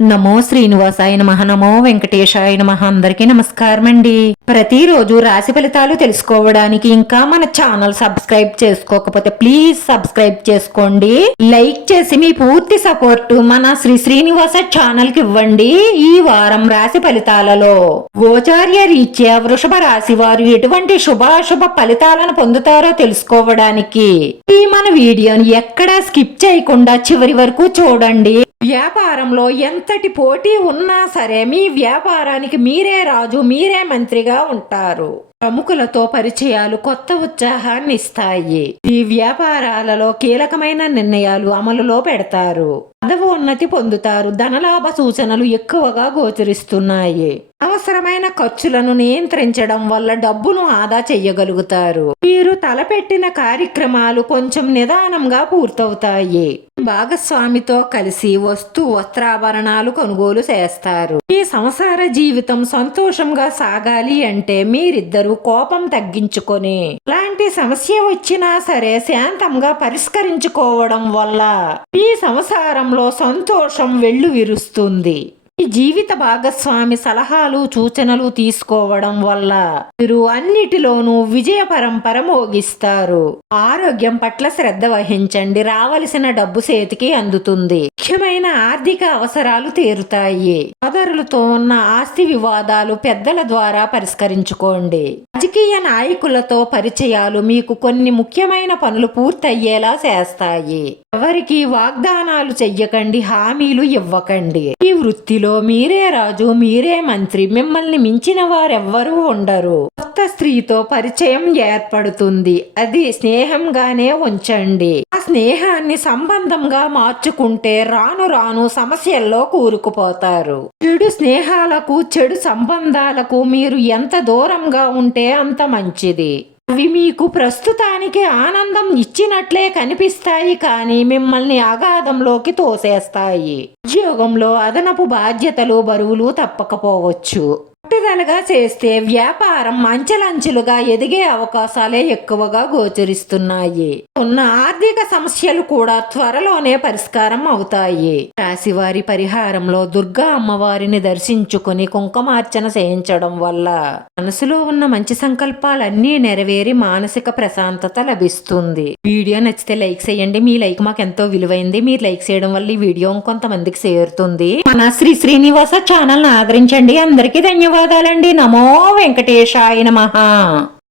నమో శ్రీనివాసాయ నమః. నమో వెంకటేశాయ నమః. అందరికీ నమస్కారం అండి. ప్రతిరోజు రాశి ఫలితాలు తెలుసుకోవడానికి ఇంకా మన ఛానల్ సబ్స్క్రైబ్ చేసుకోకపోతే ప్లీజ్ సబ్స్క్రైబ్ చేసుకోండి. లైక్ చేసి మీ పూర్తి సపోర్ట్ మన శ్రీనివాస ఛానల్ కి ఇవ్వండి. ఈ వారం రాశి ఫలితాలలో గోచార్య రీత్యా వృషభ రాశి వారు ఎటువంటి శుభాశుభ ఫలితాలను పొందుతారో తెలుసుకోవడానికి ఈ మన వీడియోని ఎక్కడా స్కిప్ చేయకుండా చివరి వరకు చూడండి. వ్యాపారంలో ఎంతటి పోటీ ఉన్నా సరే మీ వ్యాపారానికి మీరే రాజు, మీరే మంత్రిగా ఉంటారు. ప్రముఖులతో పరిచయాలు కొత్త ఉత్సాహాన్ని ఇస్తాయి. ఈ వ్యాపారాలలో కీలకమైన నిర్ణయాలు అమలులో పెడతారు. పదవోన్నతి పొందుతారు. ధనలాభ సూచనలు ఎక్కువగా గోచరిస్తున్నాయి. అవసరమైన ఖర్చులను నియంత్రించడం వల్ల డబ్బును ఆదా చెయ్యగలుగుతారు. మీరు తలపెట్టిన కార్యక్రమాలు కొంచెం నిదానంగా పూర్తవుతాయి. భాగస్వామితో కలిసి వస్త్రాభరణాలు కొనుగోలు చేస్తారు. ఈ సంసార జీవితం సంతోషంగా సాగాలి అంటే మీరిద్దరూ కోపం తగ్గించుకొని ఎలాంటి సమస్య వచ్చినా సరే శాంతంగా పరిష్కరించుకోవడం వల్ల ఈ సంసారంలో సంతోషం వెల్లువిరుస్తుంది. ఈ జీవిత భాగస్వామి సలహాలు సూచనలు తీసుకోవడం వల్ల మీరు అన్నిటిలోనూ విజయ పరంపర మోగిస్తారు. ఆరోగ్యం పట్ల శ్రద్ధ వహించండి. రావలసిన డబ్బు చేతికి అందుతుంది. ముఖ్యమైన ఆర్థిక అవసరాలు తీరుతాయి. సోదరులతో ఉన్న ఆస్తి వివాదాలు పెద్దల ద్వారా పరిష్కరించుకోండి. రాజకీయ నాయకులతో పరిచయాలు మీకు కొన్ని ముఖ్యమైన పనులు పూర్తయ్యేలా చేస్తాయి. ఎవరికి వాగ్దానాలు చెయ్యకండి, హామీలు ఇవ్వకండి. ఈ వృత్తిలో మీరే రాజు, మీరే మంత్రి. మిమ్మల్ని మించిన వారెవ్వరూ ఉండరు. కొత్త స్త్రీతో పరిచయం ఏర్పడుతుంది. అది స్నేహంగానే ఉంచండి. ఆ స్నేహాన్ని సంబంధంగా మార్చుకుంటే రాను రాను సమస్యల్లో కూరుకుపోతారు. చెడు స్నేహాలకు, చెడు సంబంధాలకు మీరు ఎంత దూరంగా ఉంటే అంత మంచిది. అవి మీకు ప్రస్తుతానికి ఆనందం ఇచ్చినట్లే కనిపిస్తాయి, కానీ మిమ్మల్ని అగాధంలోకి తోసేస్తాయి. ఉద్యోగంలో అదనపు బాధ్యతలు, బరువులు తప్పకపోవచ్చు. పట్టుదలగా చేస్తే వ్యాపారం అంచెలంచెలుగా ఎదిగే అవకాశాలే ఎక్కువగా గోచరిస్తున్నాయి. ఉన్న ఆర్థిక సమస్యలు కూడా త్వరలోనే పరిష్కారం అవుతాయి. రాశివారి పరిహారంలో దుర్గా అమ్మవారిని దర్శించుకుని కుంకుమార్చన చేయించడం వల్ల మనసులో ఉన్న మంచి సంకల్పాలన్నీ నెరవేరి మానసిక ప్రశాంతత లభిస్తుంది. వీడియో నచ్చితే లైక్ చేయండి. మీ లైక్ మాకు ఎంతో విలువైంది. మీరు లైక్ చేయడం వల్ల ఈ వీడియో కొంతమందికి చేరుతుంది. మన శ్రీనివాస ఛానల్ ని ఆదరించండి. అందరికీ ధన్యవాదాలండి. నమో వెంకటేశాయ నమః.